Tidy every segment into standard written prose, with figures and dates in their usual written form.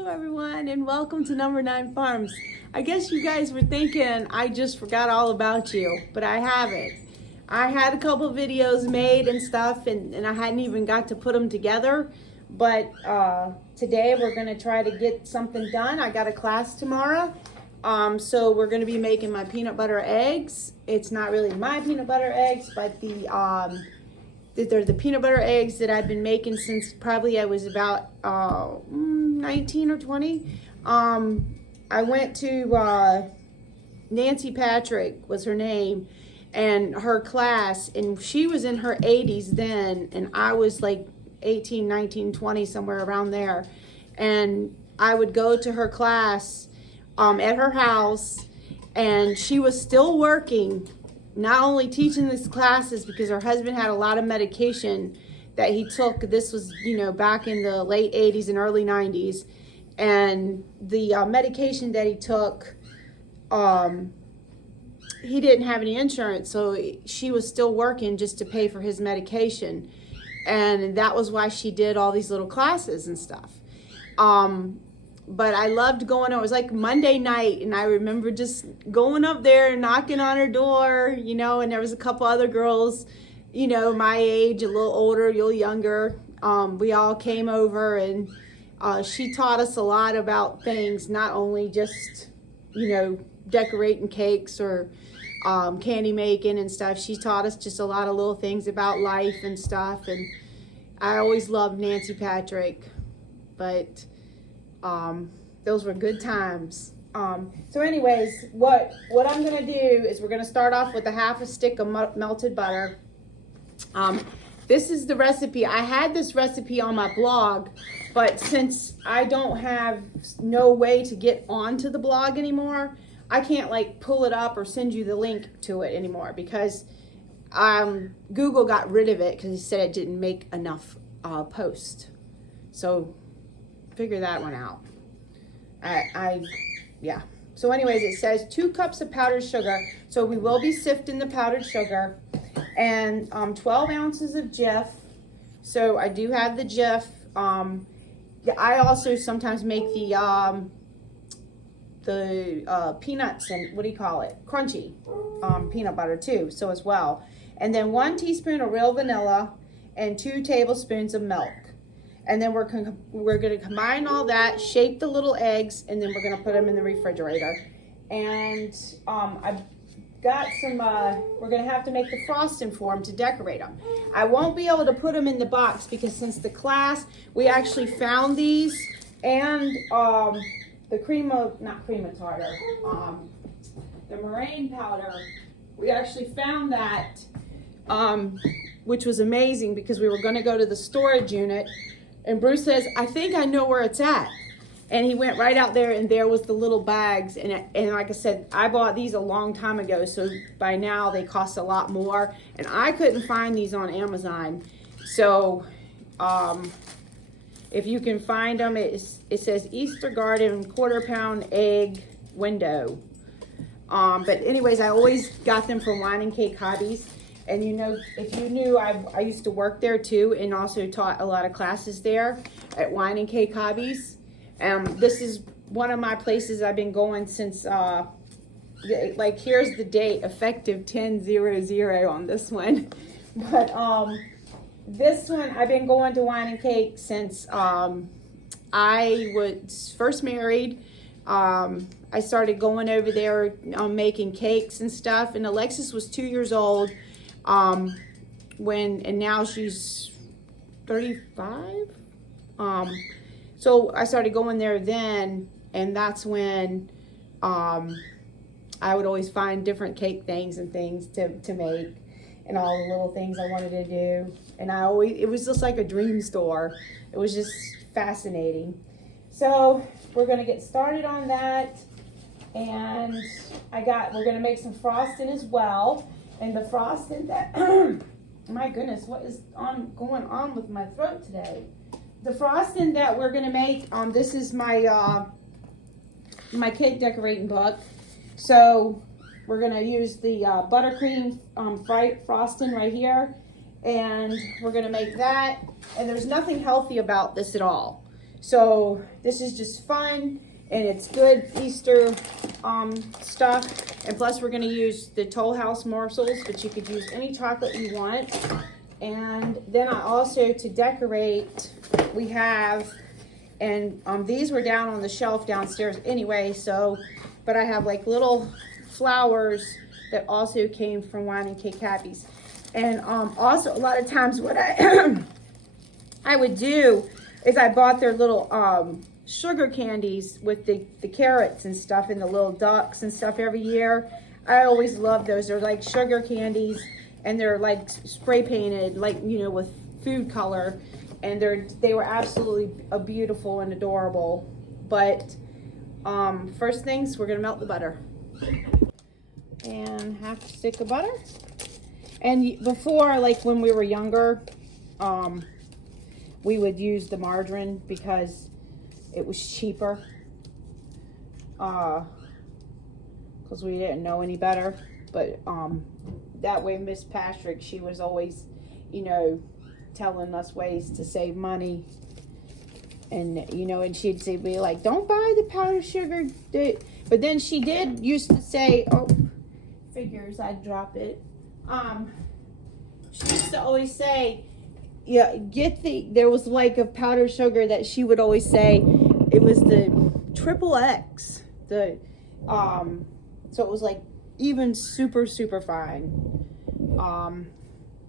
Hello everyone and welcome to Number 9 Farms. I guess you guys were thinking I just forgot all about you, but I haven't. I had a couple videos made and stuff and I hadn't even got to put them together, but today we're going to try to get something done. I got a class tomorrow, so we're going to be making my peanut butter eggs. It's not really my peanut butter eggs, but they're the peanut butter eggs that I've been making since probably I was about 19 or 20. I went to Nancy Patrick was her name, and her class, and she was in her 80s then, and I was like 18, 19, 20, somewhere around there. And I would go to her class at her house, and she was still working, not only teaching these classes because her husband had a lot of medication that he took. This was, back in the late 80s and early 90s. And the medication that he took, he didn't have any insurance. So she was still working just to pay for his medication. And that was why she did all these little classes and stuff. But I loved going. It was like Monday night, and I remember just going up there and knocking on her door, and there was a couple other girls, my age, a little older, a little younger. We all came over, and she taught us a lot about things, not only just, decorating cakes or candy making and stuff. She taught us just a lot of little things about life and stuff. And I always loved Nancy Patrick, but those were good times. So anyways, what I'm gonna do is we're gonna start off with a half a stick of melted butter. This is the recipe. I had this recipe on my blog, but since I don't have no way to get onto the blog anymore, I can't like pull it up or send you the link to it anymore because Google got rid of it because he said it didn't make enough posts. So figure that one out. Yeah. So anyways, it says 2 cups of powdered sugar. So we will be sifting the powdered sugar, and 12 ounces of Jiff. So I do have the Jiff. I also sometimes make the peanuts and crunchy peanut butter too. So as well, and then 1 teaspoon of real vanilla and 2 tablespoons of milk. And then we're going to combine all that, shape the little eggs, and then we're going to put them in the refrigerator. And I've got some, we're going to have to make the frosting for them to decorate them. I won't be able to put them in the box because since the class, we actually found these, and the the meringue powder, we actually found that, which was amazing because we were going to go to the storage unit. And Bruce says, I think I know where it's at. And he went right out there, and there was the little bags. And like I said, I bought these a long time ago, so by now they cost a lot more. And I couldn't find these on Amazon. So if you can find them, it says Easter Garden 1/4 pound egg window. But anyways, I always got them from Wine and Cake Hobbies. And if you knew, I used to work there too, and also taught a lot of classes there at Wine and Cake Hobbies. This is one of my places I've been going since, here's the date, effective 10/00 on this one. But this one, I've been going to Wine and Cake since I was first married. I started going over there making cakes and stuff, and Alexis was 2 years old. And now she's 35. So I started going there then, and that's when I would always find different cake things and things to make, and all the little things I wanted to do. And it was just like a dream store. It was just fascinating. So we're gonna get started on that, and we're gonna make some frosting as well. And the frosting that, my goodness, what is going on with my throat today? The frosting that we're gonna make, this is my my cake decorating book. So we're gonna use the buttercream frosting right here, and we're gonna make that. And there's nothing healthy about this at all. So this is just fun, and it's good Easter stuff. And plus we're gonna use the Toll House morsels, but you could use any chocolate you want. And then I also, to decorate, we have, and these were down on the shelf downstairs anyway, so, but I have like little flowers that also came from Wine and Cake Happy's. And also a lot of times what I would do is I bought their little sugar candies with the carrots and stuff and the little ducks and stuff every year. I always love those. They're like sugar candies, and they're like spray painted, like, you know, with food color, and they were absolutely beautiful and adorable. But first things, we're gonna melt the butter, and half a stick of butter. And before, like when we were younger, we would use the margarine because it was cheaper, because we didn't know any better. But that way Miss Patrick, she was always, you know, telling us ways to save money. And, you know, and she'd say, be like, don't buy the powdered sugar. But then she did used to say, oh, figures I'd drop it. She used to always say, yeah, there was like a powdered sugar that she would always say, it was the XXX. So it was like even super, super fine.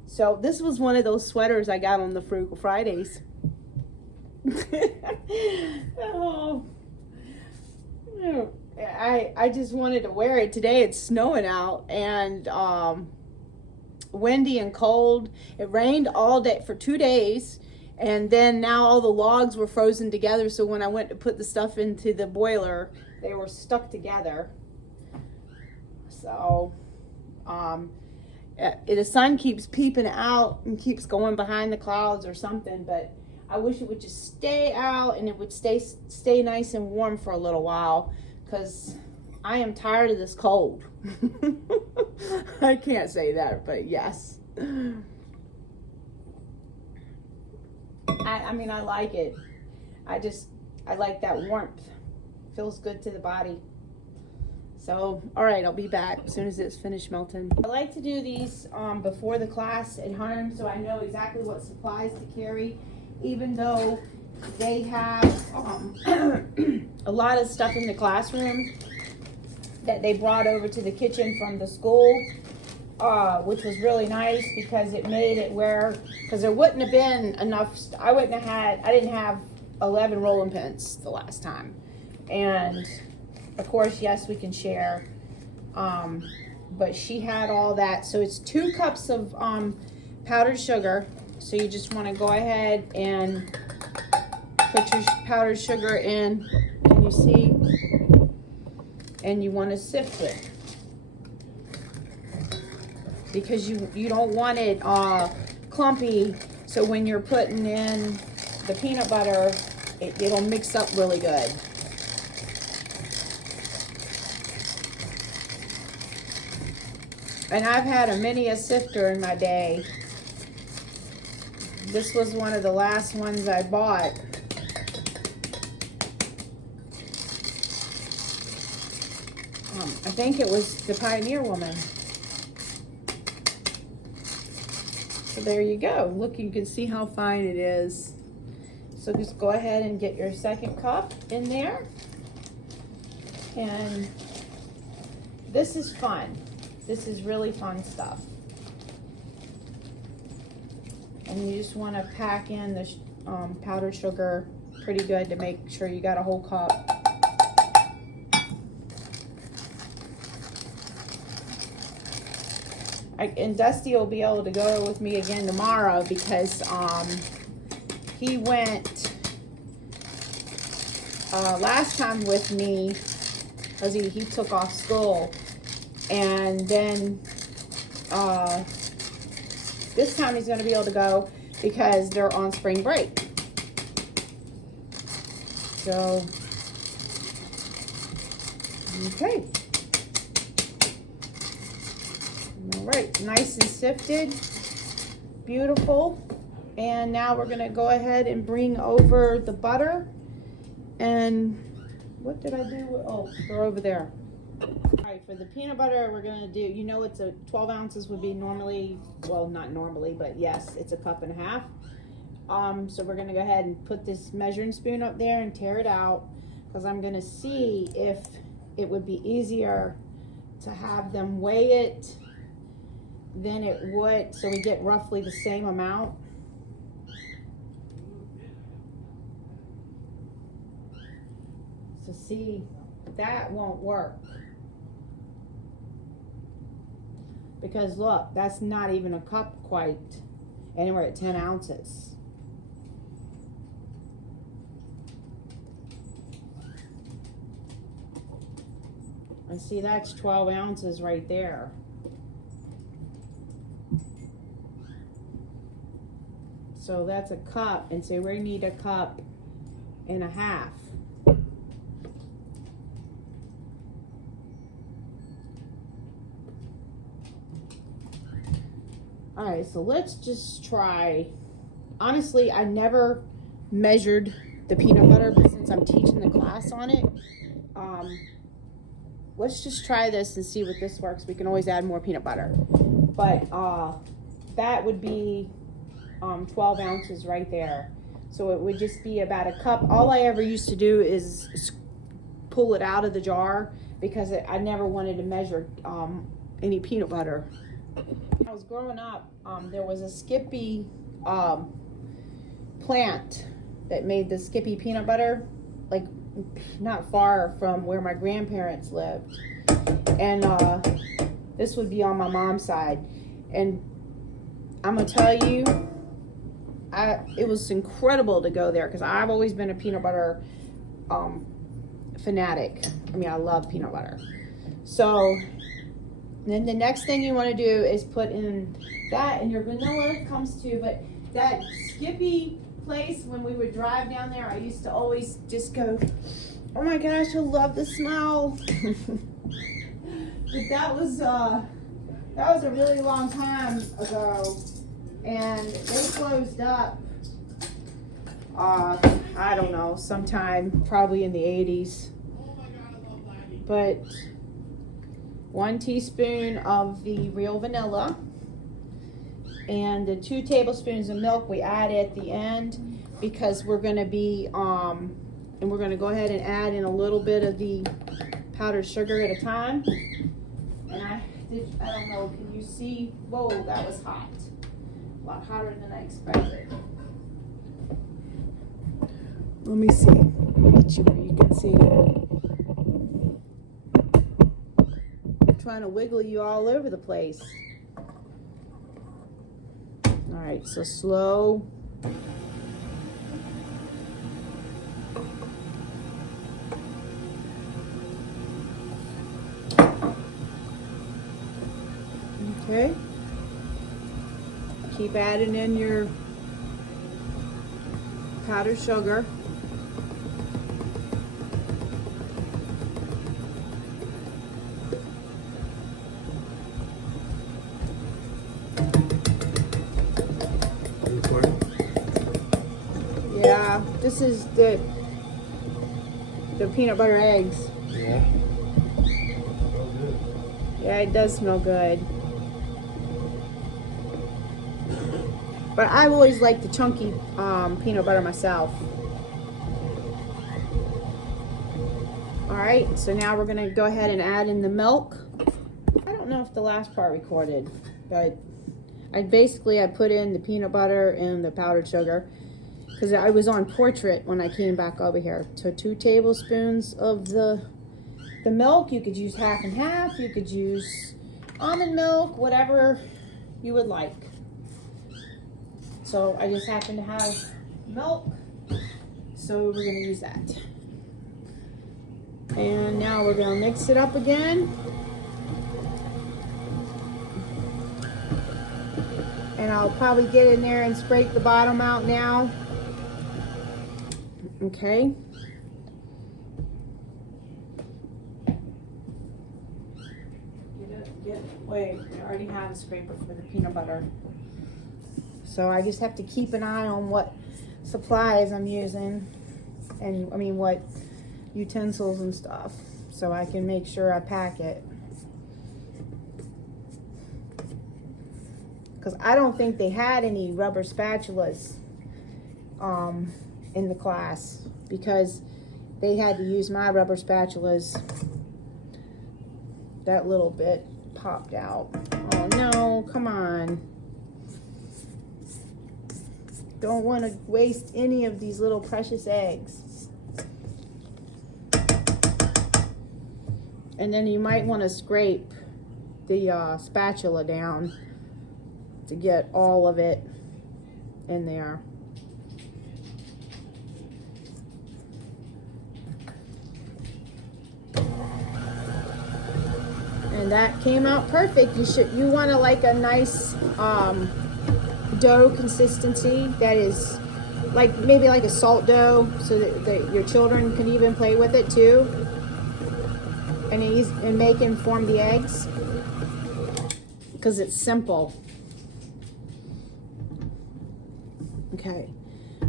So this was one of those sweaters I got on the Frugal Fridays. Oh, I just wanted to wear it today. It's snowing out and windy and cold. It rained all day for 2 days, and then now all the logs were frozen together, so when I went to put the stuff into the boiler, they were stuck together. So the sun keeps peeping out and keeps going behind the clouds or something, but I wish it would just stay out and it would stay nice and warm for a little while, because I am tired of this cold. I can't say that, but yes. I mean, I like it. I like that warmth. Feels good to the body. So, all right, I'll be back as soon as it's finished melting. I like to do these before the class at home, so I know exactly what supplies to carry, even though they have a lot of stuff in the classroom that they brought over to the kitchen from the school, which was really nice because it made it where, because there wouldn't have been enough, I didn't have 11 rolling pins the last time. And of course, yes, we can share, but she had all that. So it's 2 cups of powdered sugar. So you just want to go ahead and put your powdered sugar in. Can you see? And you want to sift it, because you don't want it clumpy, so when you're putting in the peanut butter, it'll mix up really good. And I've had many a sifter in my day. This was one of the last ones I bought. I think it was the Pioneer Woman. So there you go. Look, you can see how fine it is. So just go ahead and get your second cup in there. And this is fun. This is really fun stuff. And you just want to pack in the powdered sugar pretty good to make sure you got a whole cup. And Dusty will be able to go with me again tomorrow, because he went last time with me because he took off school, and then this time he's going to be able to go because they're on spring break. So, okay. All right, nice and sifted, beautiful. And now we're gonna go ahead and bring over the butter, And what did I do? Oh, they're over there. All right, for the peanut butter, we're gonna do, you know, it's a 12 ounces would be normally, well, not normally, but yes, it's a cup and a half. So we're gonna go ahead and put this measuring spoon up there and tear it out, because I'm gonna see if it would be easier to have them weigh it than it would, so we get roughly the same amount. So see, that won't work. Because look, that's not even a cup quite, and we're at 10 ounces. And see, that's 12 ounces right there. So that's a cup, and so we need a cup and a half. All right, so let's just try. Honestly, I never measured the peanut butter, but since I'm teaching the class on it, let's just try this and see what this works. We can always add more peanut butter, but that would be 12 ounces right there. So it would just be about a cup. All I ever used to do is pull it out of the jar, because I never wanted to measure any peanut butter. When I was growing up, there was a Skippy plant that made the Skippy peanut butter, like not far from where my grandparents lived. And this would be on my mom's side. And I'm gonna tell you, it was incredible to go there, because I've always been a peanut butter fanatic. I mean, I love peanut butter. So then the next thing you want to do is put in that, and your vanilla comes too. But that Skippy place, when we would drive down there, I used to always just go, oh my gosh, I love the smell. But that was a really long time ago, and they closed up, I don't know, sometime probably in the 80s. But 1 teaspoon of the real vanilla, and the 2 tablespoons of milk we add at the end, because we're going to be and we're going to go ahead and add in a little bit of the powdered sugar at a time. And I don't know, can you see? Whoa, that was hot. A lot hotter than I expected. Let me see. Get you where you can see. I'm trying to wiggle you all over the place. All right, so slow. Okay. Keep adding in your powdered sugar. Yeah, this is the peanut butter eggs. Yeah. Yeah, it does smell good. But I always like the chunky peanut butter myself. All right, so now we're gonna go ahead and add in the milk. I don't know if the last part recorded, but I put in the peanut butter and the powdered sugar, because I was on portrait when I came back over here. So 2 tablespoons of the milk. You could use half and half. You could use almond milk, whatever you would like. So I just happen to have milk, so we're gonna use that. And now we're gonna mix it up again. And I'll probably get in there and scrape the bottom out now. Okay. Wait, I already have a scraper for the peanut butter. So I just have to keep an eye on what supplies I'm using. and I mean what utensils and stuff, so I can make sure I pack it. Because I don't think they had any rubber spatulas in the class, because they had to use my rubber spatulas. That little bit popped out. Oh no, come on. Don't want to waste any of these little precious eggs. And then you might want to scrape the spatula down to get all of it in there. And that came out perfect. You want to like a nice dough consistency that is like maybe like a salt dough, so that your children can even play with it too, and make and form the eggs, because it's simple. Okay,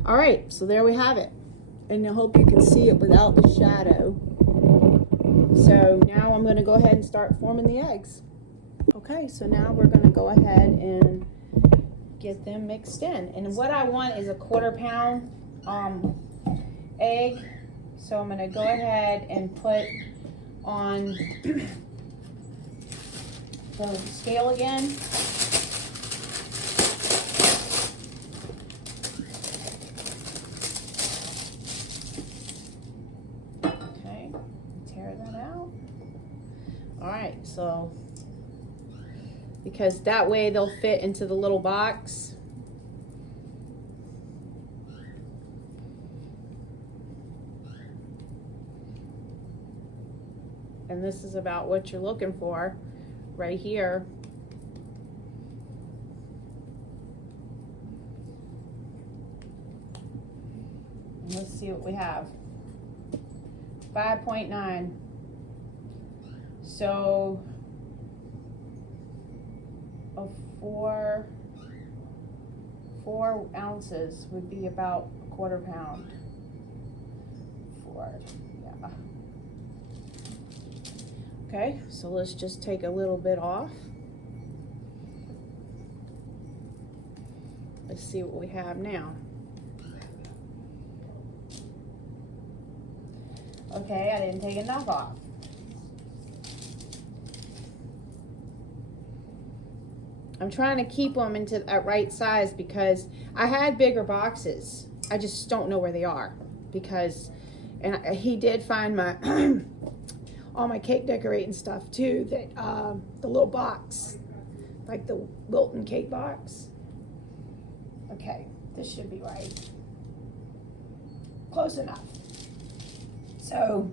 all right, so there we have it, and I hope you can see it without the shadow. So now I'm going to go ahead and start forming the eggs. Okay, so now we're going to go ahead and get them mixed in. And what I want is a 1/4 pound egg. So I'm going to go ahead and put on the scale again. Alright, so because that way they'll fit into the little box. And this is about what you're looking for right here. And let's see what we have. 5.9. So a 4 ounces would be about a 1/4 pound. 4, yeah. Okay, so let's just take a little bit off. Let's see what we have now. Okay, I didn't take enough off. I'm trying to keep them into that right size, because I had bigger boxes. I just don't know where they are, because, and he did find my all my cake decorating stuff too, that the little box, like the Wilton cake box. Okay, this should be right. Close enough. So,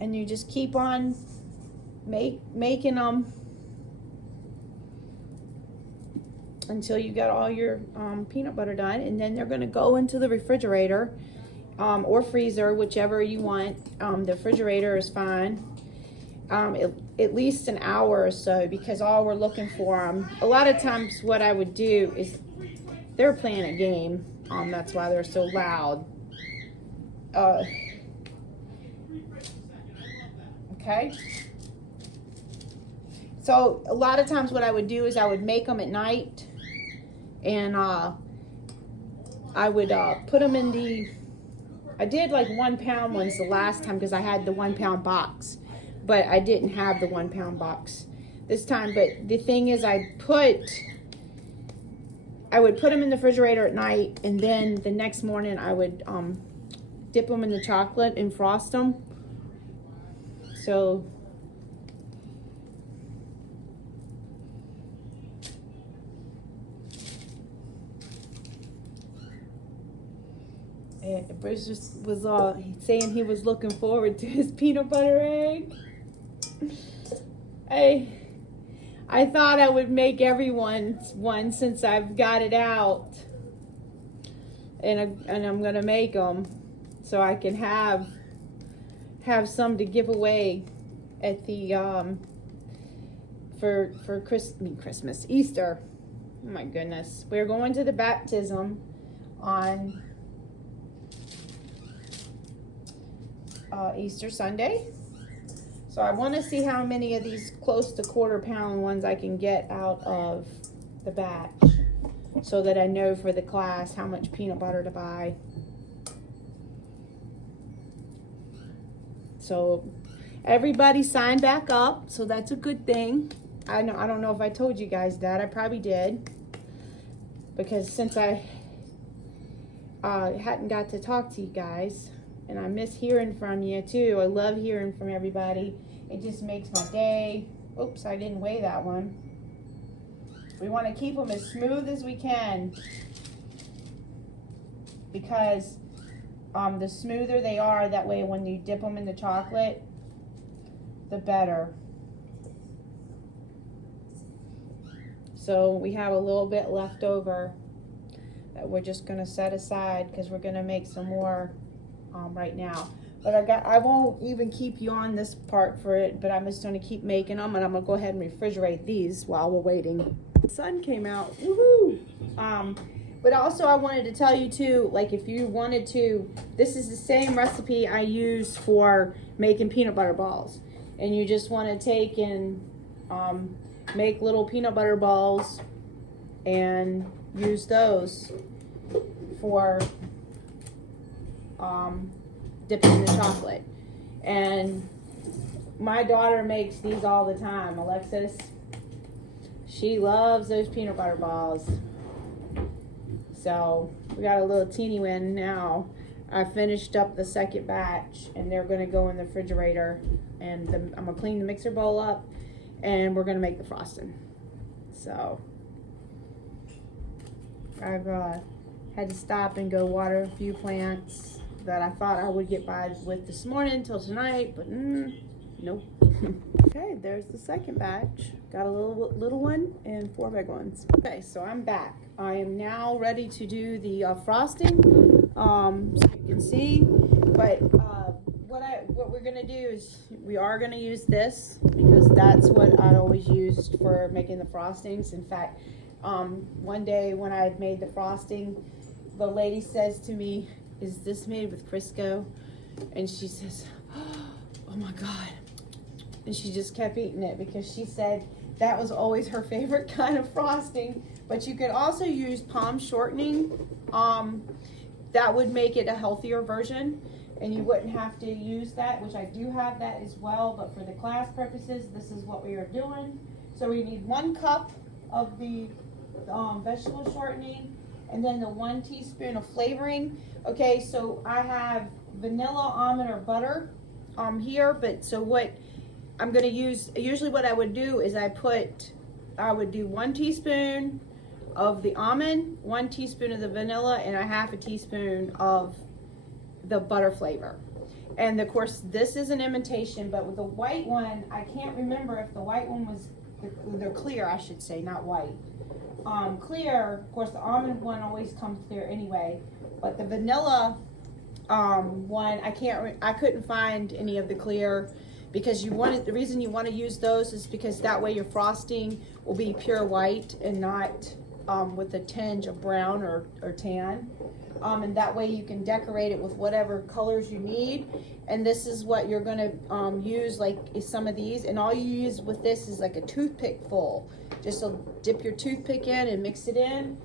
and you just keep on making them until you get all your peanut butter done, and then they're going to go into the refrigerator or freezer, whichever you want. The refrigerator is fine, at least an hour or so, because all we're looking for, a lot of times what I would do is, they're playing a game, that's why they're so loud. Okay, so a lot of times what I would do is I would make them at night, and I would put them in the, I did like 1 pound ones the last time, because I had the 1 pound box, but I didn't have the 1 pound box this time. But the thing is, I would put them in the refrigerator at night, and then the next morning I would dip them in the chocolate and frost them. So Bruce was saying he was looking forward to his peanut butter egg. I thought I would make everyone's one, since I've got it out, and I'm gonna make them so I can have some to give away at the for Christmas, Easter. Oh my goodness, we're going to the baptism on Easter Sunday. So I want to see how many of these close to quarter-pound ones I can get out of the batch, so that I know for the class how much peanut butter to buy. So everybody signed back up, so that's a good thing. I don't know if I told you guys that. I probably did, because since I hadn't got to talk to you guys, and I miss hearing from you too. I love hearing from everybody. It just makes my day. Oops, I didn't weigh that one. We want to keep them as smooth as we can, because the smoother they are, that way when you dip them in the chocolate, the better. So we have a little bit left over that we're just going to set aside, because we're going to make some more right now. But I won't even keep you on this part for it, but I'm just going to keep making them, and I'm going to go ahead and refrigerate these while we're waiting. The sun came out. Woohoo! But also I wanted to tell you too, like if you wanted to, this is the same recipe I use for making peanut butter balls. And you just want to take and make little peanut butter balls and use those for dipping in the chocolate. And my daughter makes these all the time. Alexis, she loves those peanut butter balls. So we got a little teeny one now. I finished up the second batch, and they're going to go in the refrigerator, and I'm going to clean the mixer bowl up, and we're going to make the frosting. So I've had to stop and go water a few plants that I thought I would get by with this morning till tonight, but nope. Okay, there's the second batch. Got a little one and 4 big ones. Okay, so I'm back. I am now ready to do the frosting. So you can see, but what we're gonna do is we are gonna use this, because that's what I always used for making the frostings. In fact, one day when I had made the frosting, the lady says to me, "Is this made with Crisco?" And she says, "Oh my God." And she just kept eating it, because she said that was always her favorite kind of frosting. But you could also use palm shortening. That would make it a healthier version, and you wouldn't have to use that, which I do have that as well, but for the class purposes, this is what we are doing. So we need 1 cup of the vegetable shortening, and then the 1 teaspoon of flavoring. Okay, so I have vanilla, almond, or butter here, but so what I'm going to use, usually what I would do is I would do 1 teaspoon of the almond, 1 teaspoon of the vanilla, and a 1/2 teaspoon of the butter flavor. And of course, this is an imitation, but with the white one, I can't remember if the white one was, they're clear, I should say, not white. Clear, of course, the almond one always comes clear anyway, but the vanilla one, I couldn't find any of the clear, because the reason you want to use those is because that way your frosting will be pure white and not with a tinge of brown or tan. And that way you can decorate it with whatever colors you need. And this is what you're going to use, like some of these. And all you use with this is like a toothpick full. Just dip your toothpick in and mix it in.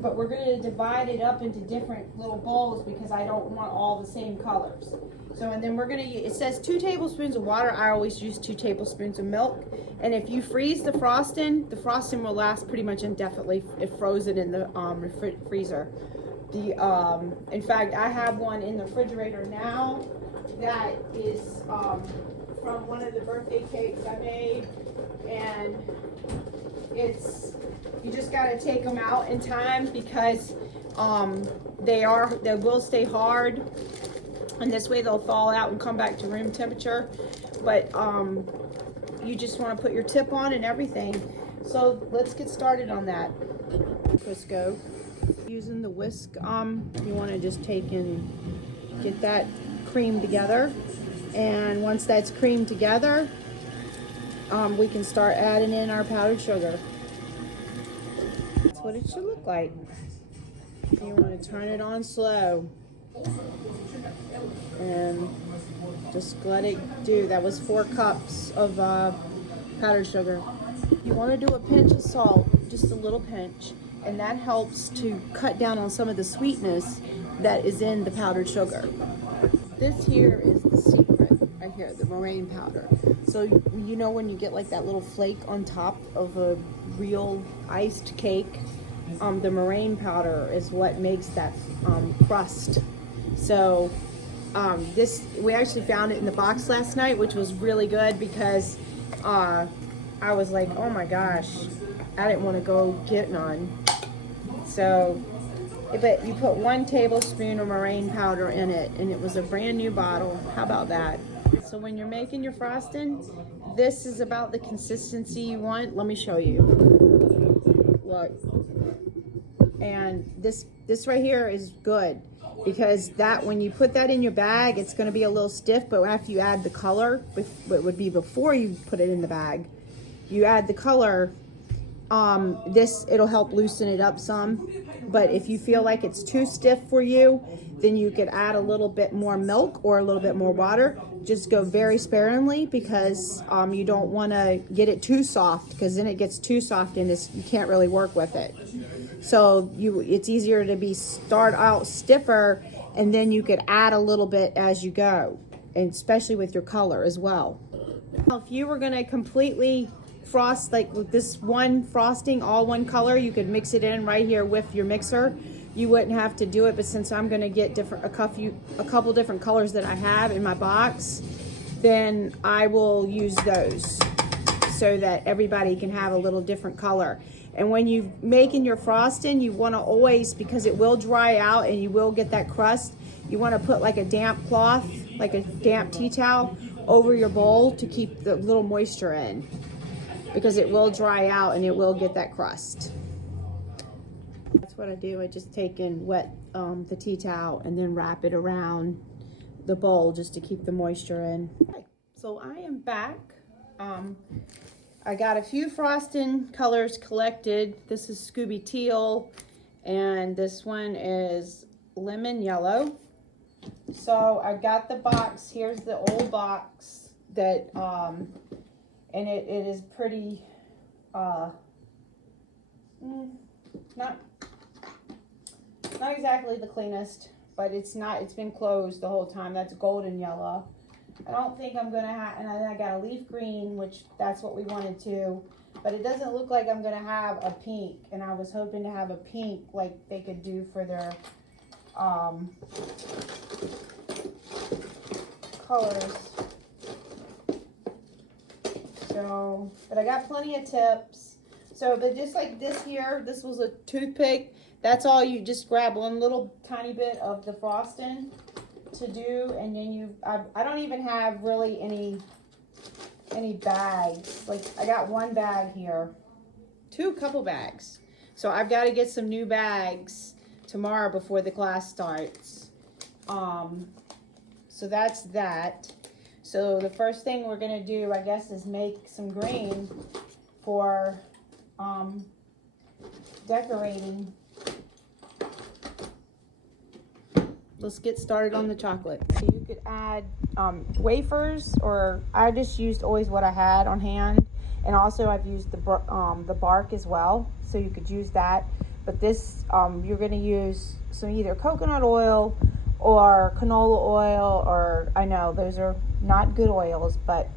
But we're going to divide it up into different little bowls, because I don't want all the same colors. So, and then we're going to use, it says 2 tablespoons of water. I always use 2 tablespoons of milk. And if you freeze the frosting will last pretty much indefinitely if frozen in the freezer. In fact, I have one in the refrigerator now that is from one of the birthday cakes I made, and you just got to take them out in time, because they will stay hard, and this way they'll thaw out and come back to room temperature. But you just want to put your tip on and everything. So let's get started on that. Crisco. Using the whisk, you want to just take and get that cream together, and once that's creamed together, we can start adding in our powdered sugar. That's what it should look like. You want to turn it on slow, and Just let it do. That was 4 cups of powdered sugar. You want to do a pinch of salt, just a little pinch, and that helps to cut down on some of the sweetness that is in the powdered sugar. This here is the secret right here, the meringue powder. So you know when you get like that little flake on top of a real iced cake, the meringue powder is what makes that crust. So this, we actually found it in the box last night, which was really good because I was like, oh my gosh, I didn't want to go get none. So, but you put 1 tablespoon of meringue powder in it, and it was a brand new bottle. How about that? So when you're making your frosting, this is about the consistency you want. Let me show you. Look. And this right here is good because that, when you put that in your bag, it's going to be a little stiff, but after you add the color, it would be before you put it in the bag, you add the color, it'll help loosen it up some. But if you feel like it's too stiff for you, then you could add a little bit more milk or a little bit more water. Just go very sparingly because you don't want to get it too soft, because then it gets too soft and you can't really work with it. So it's easier to start out stiffer, and then you could add a little bit as you go, and especially with your color as well. If you were going to completely frost like with this one frosting, all one color, you could mix it in right here with your mixer. You wouldn't have to do it, but since I'm going to get a couple different colors that I have in my box, then I will use those so that everybody can have a little different color. And when you're making your frosting, you want to always, because it will dry out and you will get that crust, you want to put like a damp cloth, like a damp tea towel over your bowl to keep the little moisture in, because it will dry out and it will get that crust. That's what I do. I just take and wet the tea towel and then wrap it around the bowl just to keep the moisture in. Okay, so I am back. I got a few frosting colors collected. This is Scooby Teal, and this one is Lemon Yellow. So I got the box. Here's the old box that, and it is pretty, not exactly the cleanest, but it's been closed the whole time. That's golden yellow. I don't think I'm gonna have, and then I got a leaf green, which that's what we wanted to, but it doesn't look like I'm gonna have a pink, and I was hoping to have a pink like they could do for their colors. So, but I got plenty of tips. So, but just like this here, this was a toothpick. That's all. You just grab one little tiny bit of the frosting to do, and then I don't even have really any bags. Like I got one bag here, couple bags. So I've got to get some new bags tomorrow before the class starts. So that's that. So the first thing we're gonna do, I guess, is make some green for decorating. Let's get started on the chocolate. So you could add wafers, or I just used always what I had on hand, and also I've used the bark as well, so you could use that. But this, you're going to use some either coconut oil or canola oil, or I know those are not good oils, but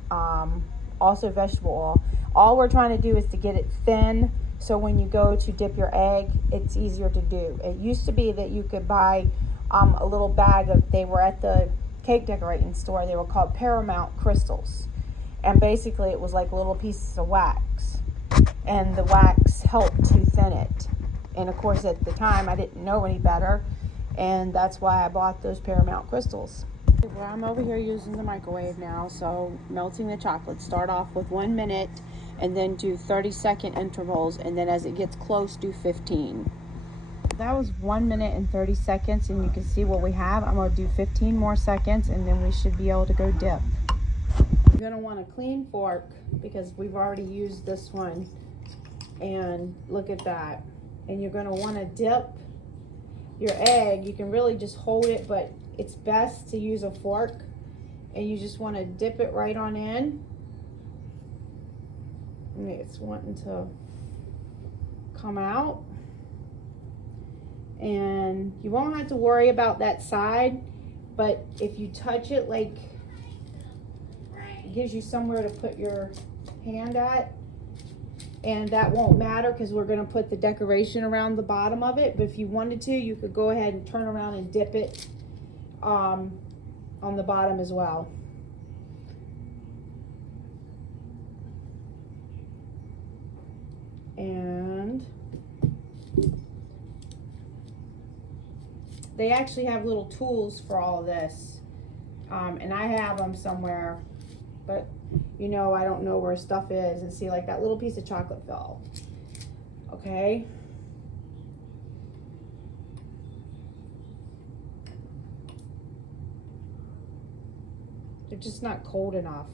also vegetable oil. All we're trying to do is to get it thin, so when you go to dip your egg, it's easier to do. It used to be that you could buy a little bag of, they were at the cake decorating store, they were called Paramount crystals, and basically it was like little pieces of wax, and the wax helped to thin it. And of course at the time I didn't know any better, and that's why I bought those Paramount crystals. Well, I'm over here using the microwave now, so melting the chocolate. Start off with 1 minute and then do 30-second intervals, and then as it gets close, do 15. That was 1 minute and 30 seconds, and you can see what we have. I'm going to do 15 more seconds, and then we should be able to go dip. You're going to want a clean fork because we've already used this one, and look at that. And you're going to want to dip your egg. You can really just hold it, but it's best to use a fork and you just want to dip it right on in. And it's wanting to come out. And you won't have to worry about that side, but if you touch it, like, it gives you somewhere to put your hand at, and that won't matter because we're going to put the decoration around the bottom of it. But if you wanted to, you could go ahead and turn around and dip it on the bottom as well. And they actually have little tools for all of this, and I have them somewhere, but you know, I don't know where stuff is. And see, like, that little piece of chocolate fell. Okay. They're just not cold enough.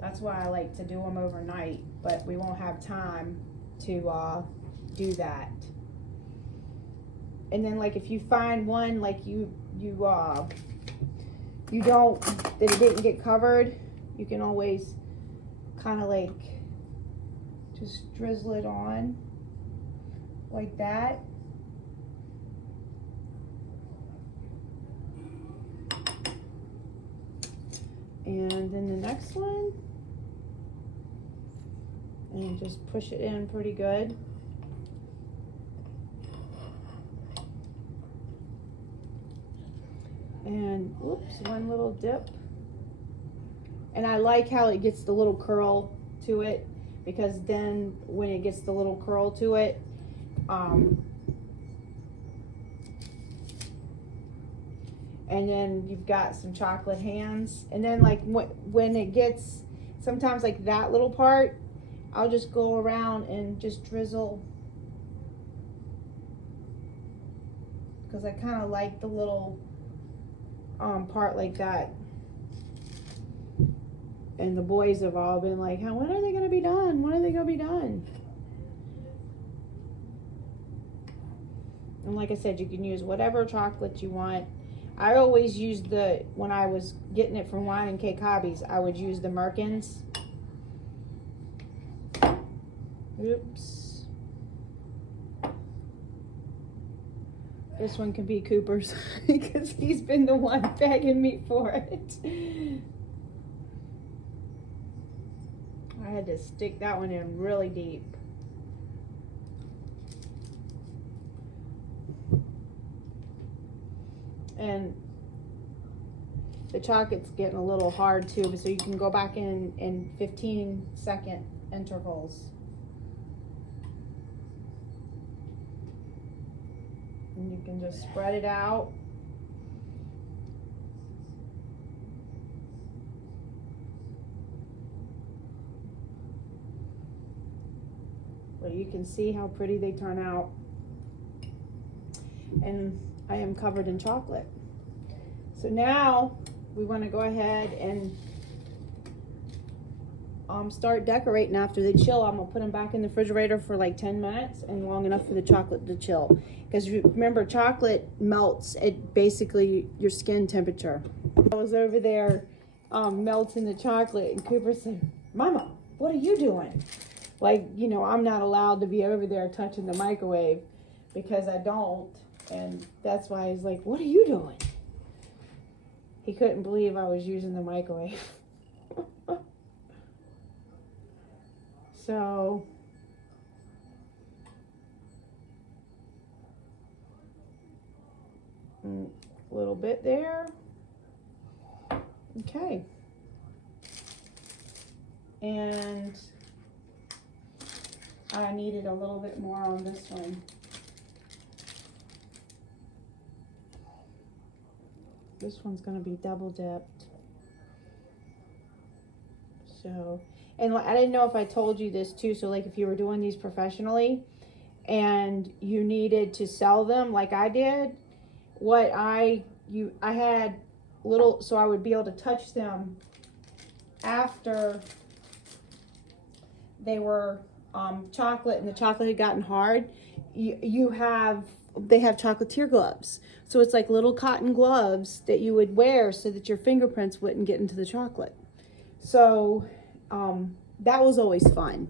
That's why I like to do them overnight, but we won't have time to do that. And then, like, if you find one, like, you don't, that it didn't get covered, you can always kind of like just drizzle it on like that. And then the next one, and just push it in pretty good. And oops, one little dip. And I like how it gets the little curl to it, because then when it gets the little curl to it, and then you've got some chocolate hands. And then, like, when it gets, sometimes like that little part, I'll just go around and just drizzle, because I kind of like the little part like that. And the boys have all been like, when are they going to be done? When are they going to be done? And like I said, you can use whatever chocolate you want. I always used when I was getting it from Wine and Cake Hobbies, I would use the Merkins. Oops. This one can be Cooper's because he's been the one begging me for it. I had to stick that one in really deep. And the chocolate's getting a little hard too, so you can go back in 15-second intervals. And you can just spread it out. But you can see how pretty they turn out. And I am covered in chocolate. So now we want to go ahead and start decorating after they chill. I'm gonna put them back in the refrigerator for like 10 minutes and long enough for the chocolate to chill. Because remember, chocolate melts at basically your skin temperature. I was over there melting the chocolate, and Cooper said, "Mama, what are you doing?" Like, you know, I'm not allowed to be over there touching the microwave because I don't. And that's why he's like, "What are you doing?" He couldn't believe I was using the microwave. So, a little bit there. Okay. And I needed a little bit more on this one. This one's going to be double dipped. So, and I didn't know if I told you this too. So, like, if you were doing these professionally and you needed to sell them like I did, I had little, so I would be able to touch them after they were chocolate and the chocolate had gotten hard. They have chocolatier gloves. So it's like little cotton gloves that you would wear so that your fingerprints wouldn't get into the chocolate. So that was always fun.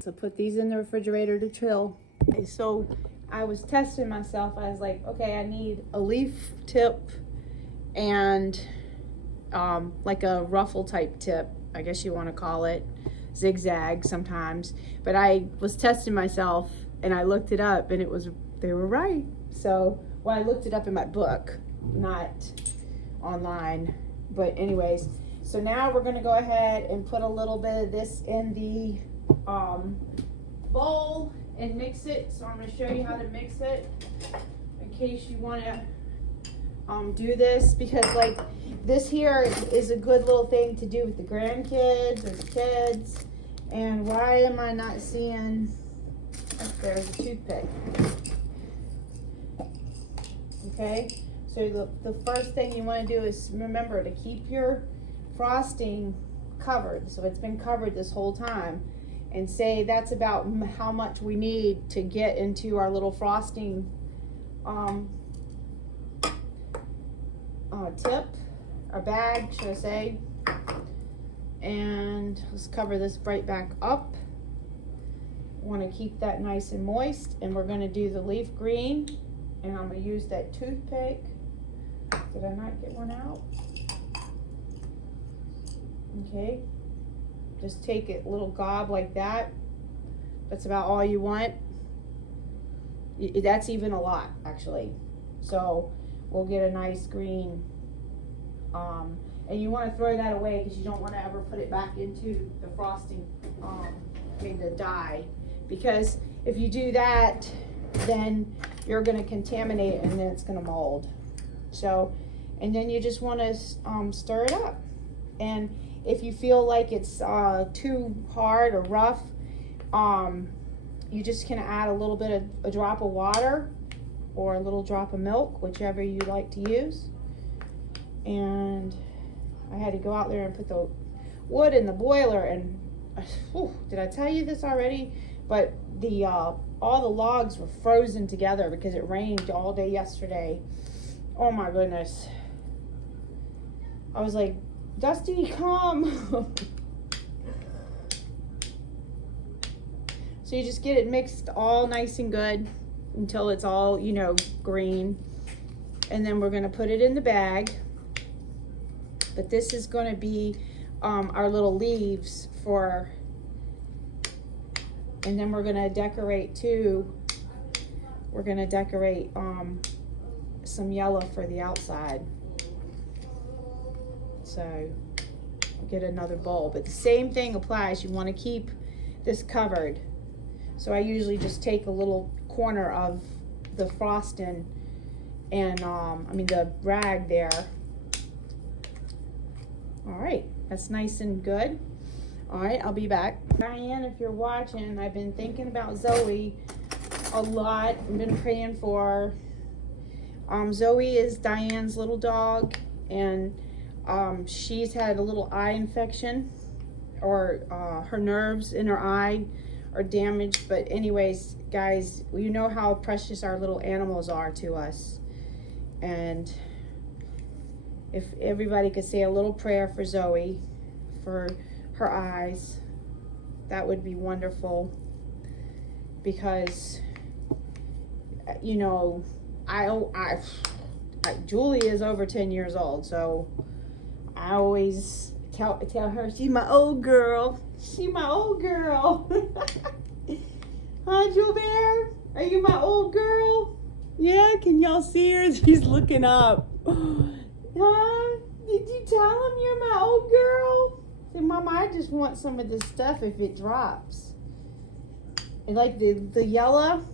So put these in the refrigerator to chill. Okay, so I was testing myself. I was like, okay, I need a leaf tip and like a ruffle type tip, I guess you want to call it, zigzag sometimes. But I was testing myself and I looked it up and they were right. So, well, I looked it up in my book, not online. But anyways, so now we're gonna go ahead and put a little bit of this in the bowl and mix it. So I'm gonna show you how to mix it in case you wanna do this, because like this here is a good little thing to do with the grandkids or the kids. And why am I not seeing, oh, there's a toothpick. Okay, so the first thing you want to do is remember to keep your frosting covered. So it's been covered this whole time, and say that's about how much we need to get into our little frosting tip, or bag, should I say. And let's cover this right back up. Want to keep that nice and moist, and we're going to do the leaf green, and I'm going to use that toothpick. Did I not get one out? Okay, just take a little gob like that. That's about all you want. That's even a lot, actually. So we'll get a nice green, and you want to throw that away because you don't want to ever put it back into the frosting, the dye, because if you do that, then you're going to contaminate it and then it's going to mold. So, and then you just want to stir it up. And if you feel like it's too hard or rough, you just can add a little bit of a drop of water or a little drop of milk, whichever you like to use. And I had to go out there and put the wood in the boiler, and did I tell you this already? But the all the logs were frozen together because it rained all day yesterday. Oh my goodness. I was like, Dusty, come. So you just get it mixed all nice and good until it's all, green. And then we're gonna put it in the bag. But this is gonna be our little leaves for, and then we're gonna decorate too. We're gonna decorate some yellow for the outside. So I'll get another bowl, but the same thing applies. You want to keep this covered. So I usually just take a little corner of the frosting and the rag there. All right, that's nice and good. All right, I'll be back. Diane, if you're watching, I've been thinking about Zoe a lot. I've been praying for her. Zoe is Diane's little dog, and she's had a little eye infection, or her nerves in her eye are damaged. But anyways, guys, you know how precious our little animals are to us. And if everybody could say a little prayer for Zoe, for her eyes, that would be wonderful. Because, Julie is over 10 years old, so I always tell her she's my old girl. She's my old girl. Huh, Jewel Bear? Are you my old girl? Yeah, can y'all see her? She's looking up. Huh? Did you tell him you're my old girl? Say, Mama, I just want some of this stuff if it drops. And like the yellow,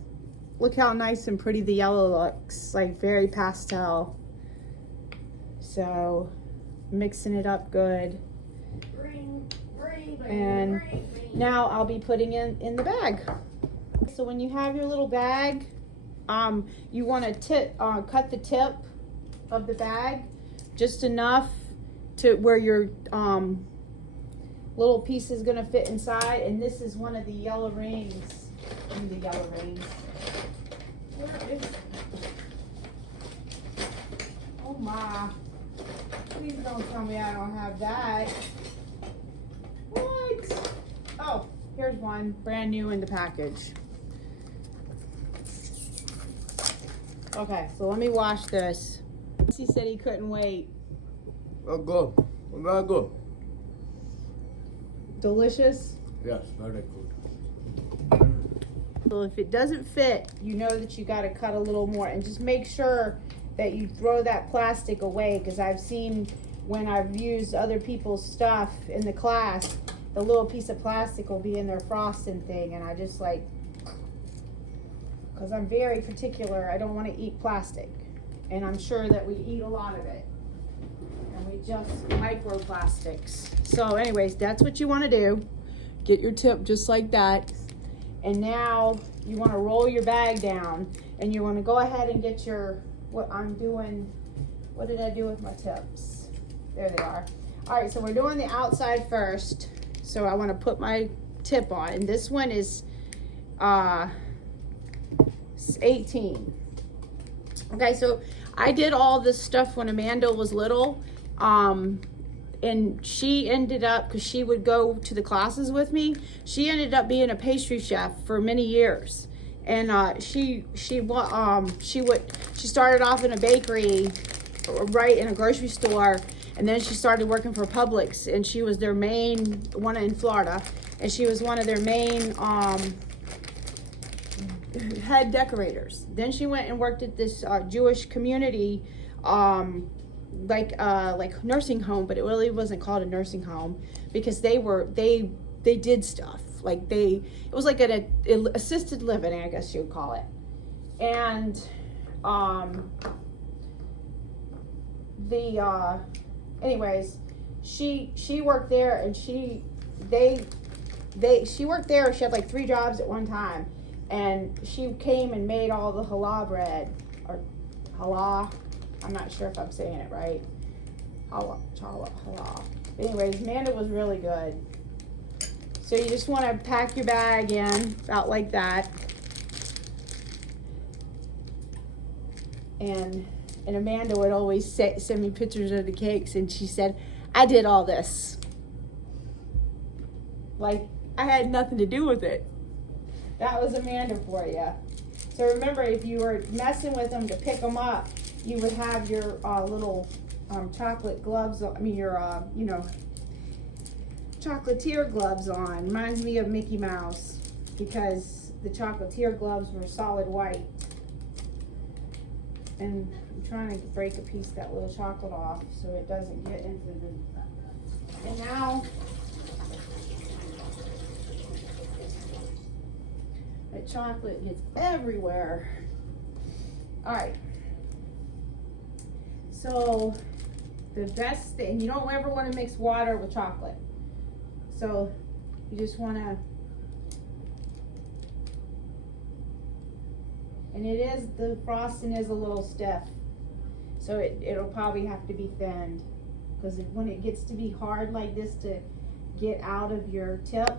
look how nice and pretty the yellow looks, like very pastel. So mixing it up good. And now I'll be putting in the bag. So when you have your little bag, you want to cut the tip of the bag just enough to where your little piece is going to fit inside. And this is one of the yellow rings. The yellow rings. Where is it? Oh my. Please don't tell me I don't have that. What? Oh, here's one, brand new in the package. Okay, so let me wash this. He said he couldn't wait. Oh, go. Very good. Delicious? Yes, very good. So if it doesn't fit, you know that you got to cut a little more, and just make sure that you throw that plastic away, because I've seen when I've used other people's stuff in the class, the little piece of plastic will be in their frosting thing, and I just like, because I'm very particular, I don't want to eat plastic, and I'm sure that we eat a lot of it, and we just microplastics. So anyways, that's what you want to do. Get your tip just like that. And now you want to roll your bag down, and you want to go ahead and get your, what I'm doing, what did I do with my tips? There they are. All right, so we're doing the outside first. So I want to put my tip on, and this one is 18. Okay, so I did all this stuff when Amanda was little, and she ended up, because she would go to the classes with me, she ended up being a pastry chef for many years. And she started off in a bakery, right in a grocery store, and then she started working for Publix, and she was their main one in Florida, and she was one of their main head decorators. Then she went and worked at this Jewish community, like nursing home, but it really wasn't called a nursing home, because they did stuff like it was like an assisted living, I guess you would call it. And anyways, she worked there, and she worked there. She had like 3 jobs at one time, and she came and made all the challah bread, or challah. I'm not sure if I'm saying it right. Challah. Anyways, Amanda was really good. So you just want to pack your bag in about like that. And Amanda would always send me pictures of the cakes, and she said, I did all this. Like, I had nothing to do with it. That was Amanda for you. So remember, if you were messing with them to pick them up, you would have your little chocolate gloves on, your chocolatier gloves on. Reminds me of Mickey Mouse, because the chocolatier gloves were solid white. And I'm trying to break a piece of that little chocolate off so it doesn't get into the, and now the chocolate gets everywhere. All right. So the best thing, you don't ever want to mix water with chocolate. So you just want to, and the frosting is a little stiff. So it'll probably have to be thinned, because when it gets to be hard like this to get out of your tip,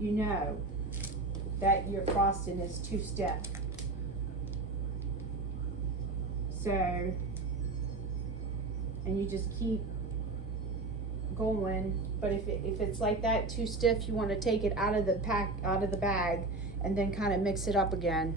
you know that your frosting is too stiff. So, and you just keep going. But if it's like that, too stiff, you want to take it out of the bag, and then kind of mix it up again.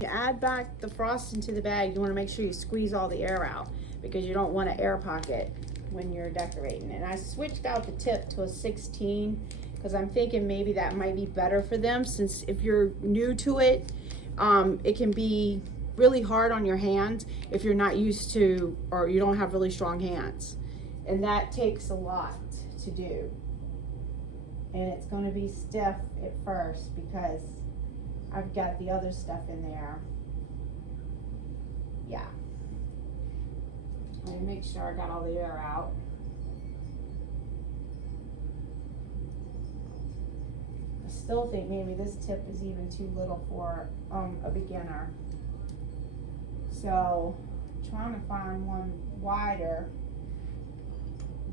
To add back the frosting to the bag, you want to make sure you squeeze all the air out, because you don't want an air pocket when you're decorating. And I switched out the tip to a 16, because I'm thinking maybe that might be better for them, since if you're new to it, it can be really hard on your hands if you're not used to, or you don't have really strong hands. And that takes a lot to do. And it's going to be stiff at first, because I've got the other stuff in there. Yeah. Let me make sure I got all the air out. I still think maybe this tip is even too little for a beginner. So, I'm trying to find one wider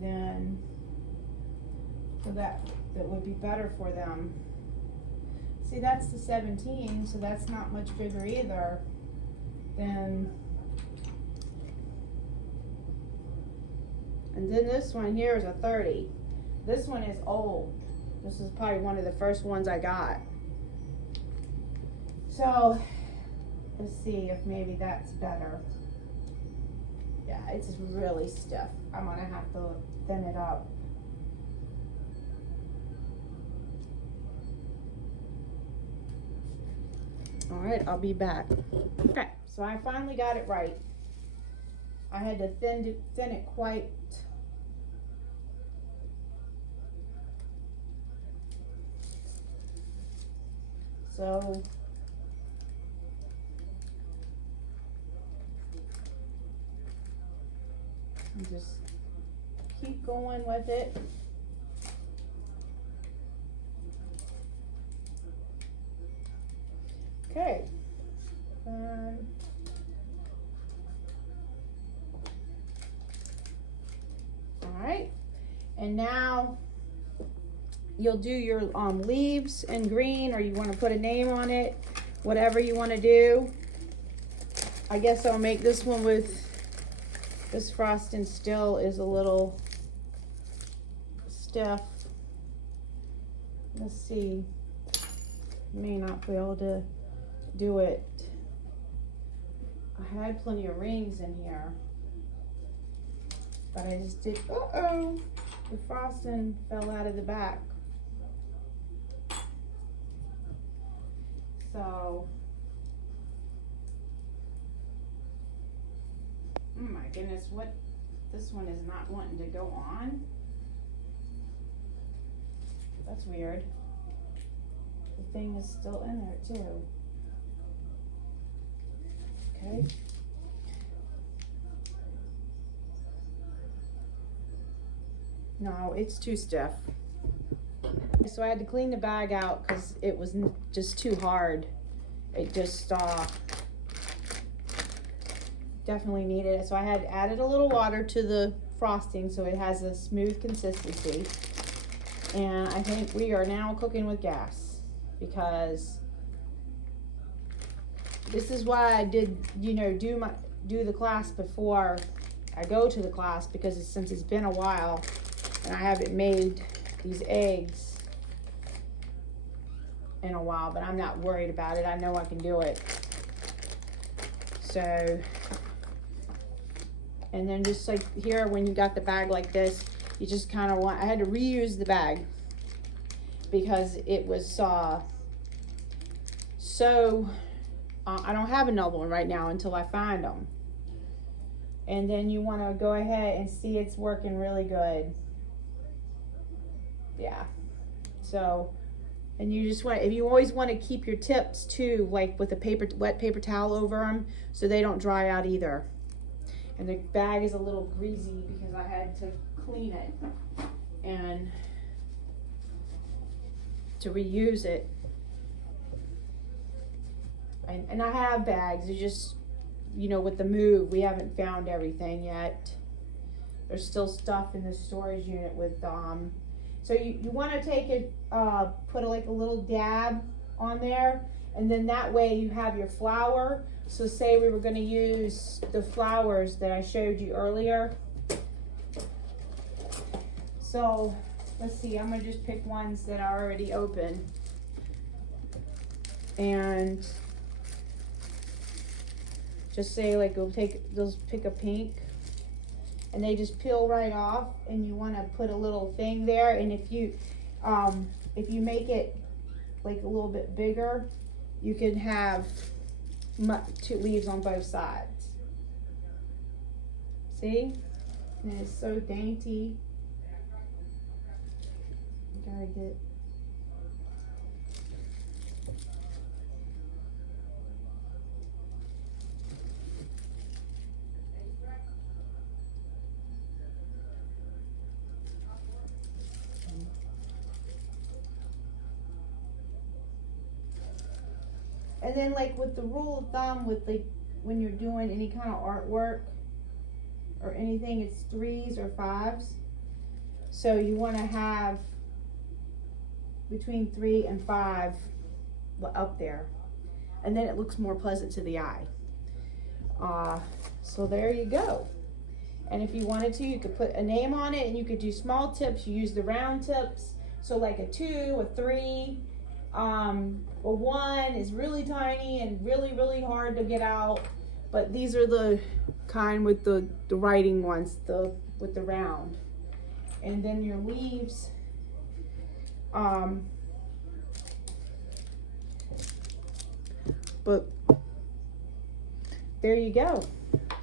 than, so that would be better for them. See, that's the 17, so that's not much bigger either than And then this one here is a 30. This one is old. This is probably one of the first ones I got. So let's see if maybe that's better. Yeah, it's really stiff. I'm gonna have to thin it up. All right, I'll be back. Okay, so I finally got it right. I had to thin it quite. So just keep going with it. Okay. All right, and now you'll do your leaves in green, or you want to put a name on it, whatever you want to do. I guess I'll make this one with this frosting still is a little stiff. Let's see, may not be able to do it. I had plenty of rings in here, but I just did, the frosting fell out of the back. So, oh my goodness, what, this one is not wanting to go on. That's weird. The thing is still in there too. Okay. No, it's too stiff. So I had to clean the bag out because it was just too hard. It just definitely needed it. So I had added a little water to the frosting so it has a smooth consistency. And I think we are now cooking with gas, because this is why I did, you know, do the class before I go to the class, because since it's been a while and I haven't made these eggs in a while, but I'm not worried about it. I know I can do it. So, and then just like here, when you got the bag like this, you just kind of want, I had to reuse the bag because it was I don't have another one right now until I find them. And then you want to go ahead and see it's working really good. Yeah. So, and you just want, if you always want to keep your tips too, like with a wet paper towel over them, so they don't dry out either. And the bag is a little greasy because I had to clean it and to reuse it. And I have bags. It's just, you know, with the move, we haven't found everything yet. There's still stuff in the storage unit with so you want to take it, put like a little dab on there, and then that way you have your flour. So say we were going to use the flours that I showed you earlier. So let's see, I'm going to just pick ones that are already open. And just say like, pick a pink, and they just peel right off, and you want to put a little thing there. And if you make it like a little bit bigger, you can have 2 leaves on both sides. See? And it's so dainty. Gotta get. And then like with the rule of thumb, with like when you're doing any kind of artwork or anything, it's 3s or 5s. So you want to have between 3 and 5 up there, and then it looks more pleasant to the eye. So there you go. And if you wanted to, you could put a name on it, and you could do small tips. You use the round tips. So like a 2, a 3, a 1 is really tiny and really, really hard to get out. But these are the kind with the writing ones, with the round. And then your leaves, but there you go.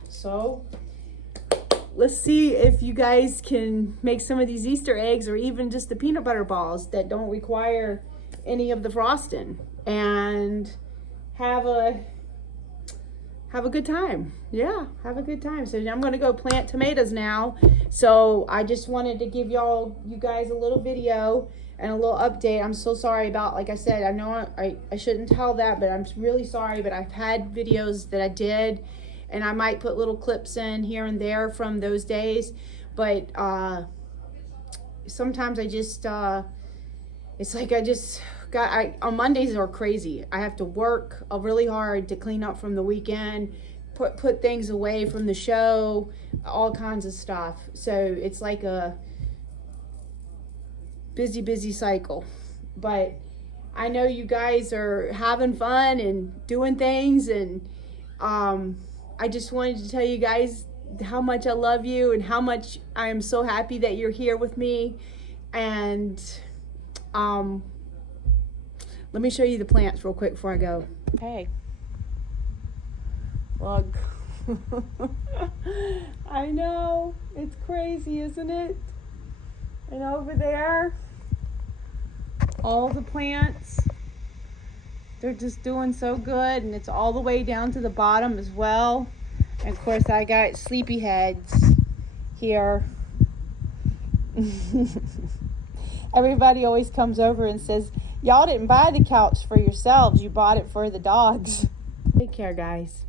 So let's see if you guys can make some of these Easter eggs, or even just the peanut butter balls that don't require any of the frosting, and have a good time. Yeah, have a good time. So I'm gonna go plant tomatoes now. So I just wanted to give you guys a little video and a little update. I'm so sorry about, like I said, I know I shouldn't tell that, but I'm really sorry. But I've had videos that I did, and I might put little clips in here and there from those days. But sometimes I just, it's like on Mondays are crazy. I have to work really hard to clean up from the weekend, put things away from the show, all kinds of stuff. So it's like a busy cycle. But I know you guys are having fun and doing things, and I just wanted to tell you guys how much I love you and how much I am so happy that you're here with me. And let me show you the plants real quick before I go. Hey, look. I know, it's crazy, isn't it? And over there, all the plants, they're just doing so good, and it's all the way down to the bottom as well. And of course I got sleepyheads here. Everybody always comes over and says, y'all didn't buy the couch for yourselves, you bought it for the dogs. Take care, guys.